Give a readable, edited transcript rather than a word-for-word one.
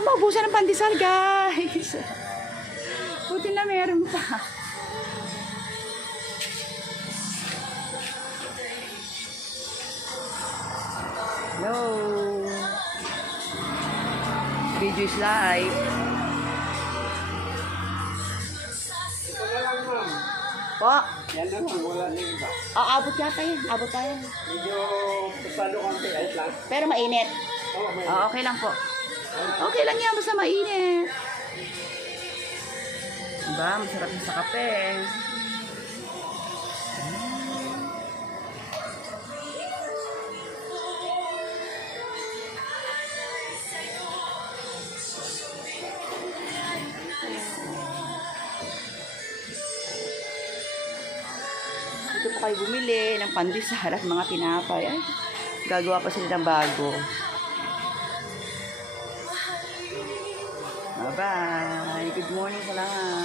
ako maubusan ng pandesal, guys. Buti na meron pa. Hello. Video is live. Po. Yan na lang, wala na iba. Abot yata yan. Abot tayo. Medyo pasado konti, ay lang. Pero mainit. Oo, may Okay lang po. Okay lang yan, basta mainit. Diba? Masarap yung sa kape. Dito po kayo bumili ng pandesal at mga tinapay. Ay, gagawa pa sila ng bago. Bye-bye. Good morning sa lahat.